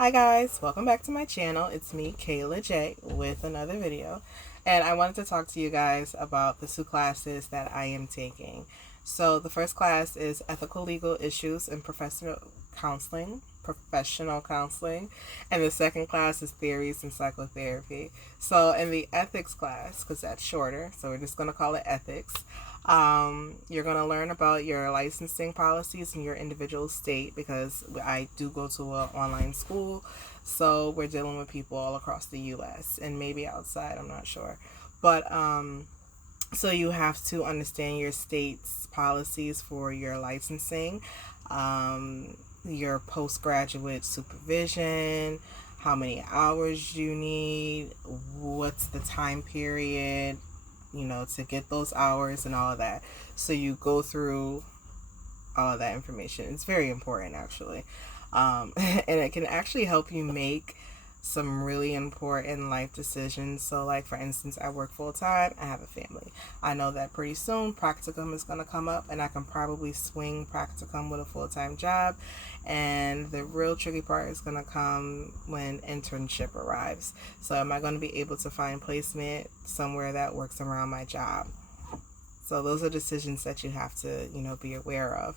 Hi guys, welcome back to my channel. It's me, Kayla J, with another video. And I wanted to talk to you guys about the two classes that I am taking. So the first class is Ethical Legal Issues in Professional Counseling, and the second class is Theories in Psychotherapy. So in the ethics class, because that's shorter, so we're just going to call it ethics, you're going to learn about your licensing policies in your individual state, because I do go to an online school, so we're dealing with people all across the U.S. and maybe outside, I'm not sure. But so you have to understand your state's policies for your licensing, your postgraduate supervision, how many hours you need, what's the time period, to get those hours and all of that. So you go through all of that information. It's very important, actually. And it can actually help you make some really important life decisions. So, like, for instance, I work full time, I have a family. I know that pretty soon practicum is going to come up, and I can probably swing practicum with a full time job. And the real tricky part is going to come when internship arrives. So, am I going to be able to find placement somewhere that works around my job? So, those are decisions that you have to, be aware of.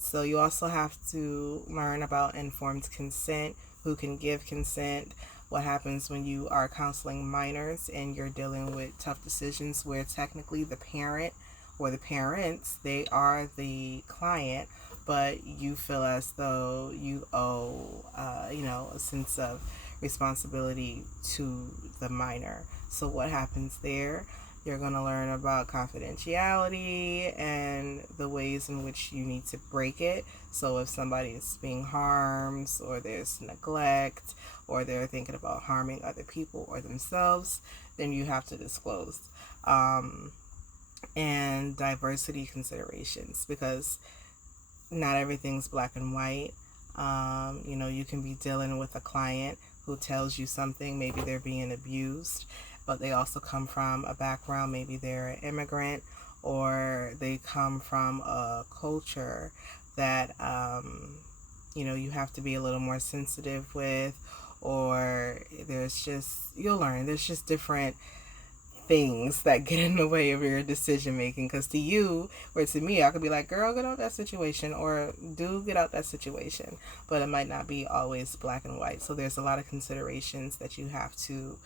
So, you also have to learn about informed consent, who can give consent, what happens when you are counseling minors and you're dealing with tough decisions where technically the parent or the parents, they are the client, but you feel as though you owe, a sense of responsibility to the minor. So what happens there? You're going to learn about confidentiality and the ways in which you need to break it. So if somebody is being harmed, or there's neglect, or they're thinking about harming other people or themselves, then you have to disclose. And diversity considerations, because not everything's black and white. You can be dealing with a client who tells you something, maybe they're being abused, but they also come from a background, maybe they're an immigrant, or they come from a culture that, you have to be a little more sensitive with, or you'll learn, there's just different things that get in the way of your decision making, because to you or to me, I could be like, girl, get out that situation, or do get out that situation, but it might not be always black and white. So there's a lot of considerations that you have to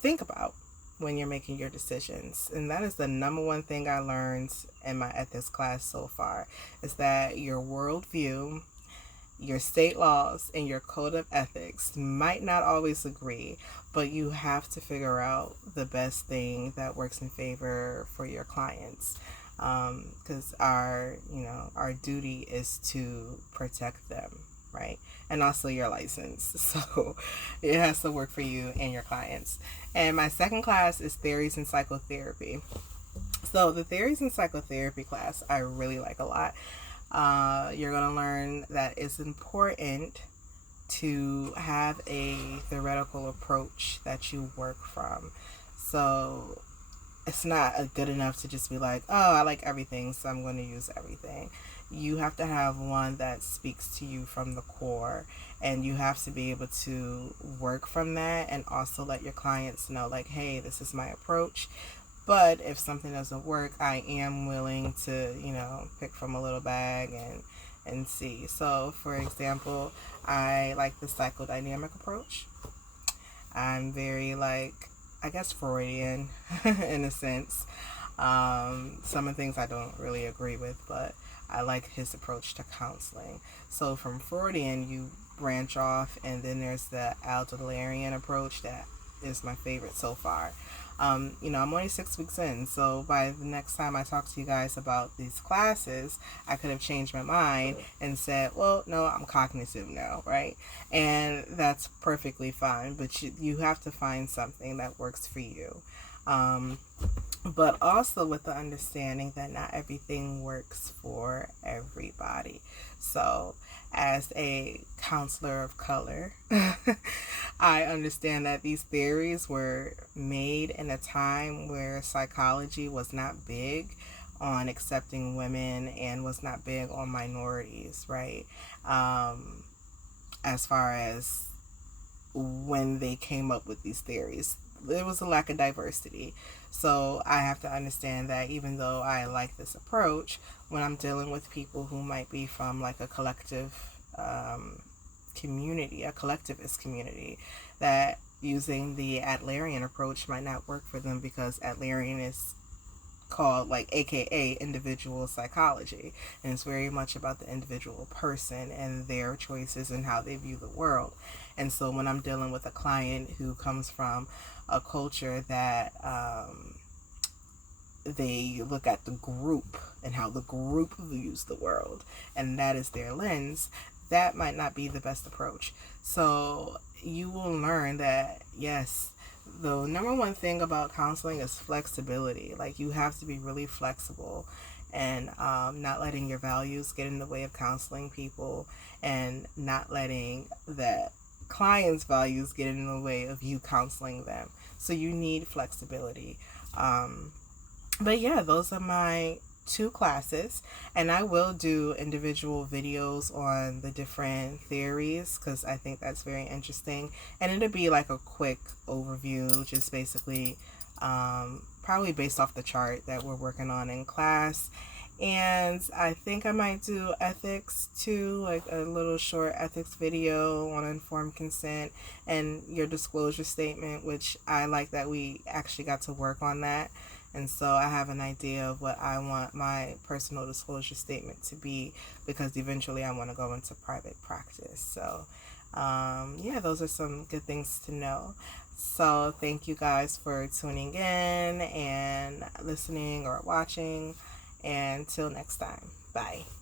think about when you're making your decisions. And that is the number one thing I learned in my ethics class so far, is that your worldview, your state laws, and your code of ethics might not always agree, but you have to figure out the best thing that works in favor for your clients. Because our duty is to protect them, right? And also your license. So it has to work for you and your clients. And my second class is Theories in Psychotherapy. So the Theories in Psychotherapy class I really like a lot. You're going to learn that it's important to have a theoretical approach that you work from. So it's not good enough to just be like, oh, I like everything, so I'm going to use everything. You have to have one that speaks to you from the core, and you have to be able to work from that, and also let your clients know, like, hey, this is my approach. But if something doesn't work, I am willing to, pick from a little bag and see. So, for example, I like the psychodynamic approach. I'm very, I guess, Freudian in a sense. Some of the things I don't really agree with, but I like his approach to counseling. So from Freudian, you branch off, and then there's the Adlerian approach that is my favorite so far. I'm only 6 weeks in, so by the next time I talk to you guys about these classes, I could have changed my mind and said, well, no, I'm cognitive now, right? And that's perfectly fine, but you have to find something that works for you. But also with the understanding that not everything works for everybody. So, as a counselor of color, I understand that these theories were made in a time where psychology was not big on accepting women and was not big on minorities, right? as far as when they came up with these theories. There was a lack of diversity. So I have to understand that even though I like this approach, when I'm dealing with people who might be from like a collective community, a collectivist community, that using the Adlerian approach might not work for them, because Adlerian is called like AKA individual psychology, and it's very much about the individual person and their choices and how they view the world. And so when I'm dealing with a client who comes from a culture that they look at the group and how the group views the world, and that is their lens, that might not be the best approach. So you will learn that, yes, the number one thing about counseling is flexibility. Like, you have to be really flexible, and not letting your values get in the way of counseling people, and not letting that client's values get in the way of you counseling them. So you need flexibility. But yeah, those are my 2 classes, and I will do individual videos on the different theories, because I think that's very interesting, and it'll be like a quick overview, just basically probably based off the chart that we're working on in class. And I think I might do ethics too, like a little short ethics video on informed consent and your disclosure statement, which I like that we actually got to work on that. And so I have an idea of what I want my personal disclosure statement to be, because eventually I want to go into private practice. So yeah, those are some good things to know. So thank you guys for tuning in and listening or watching. And till next time, bye.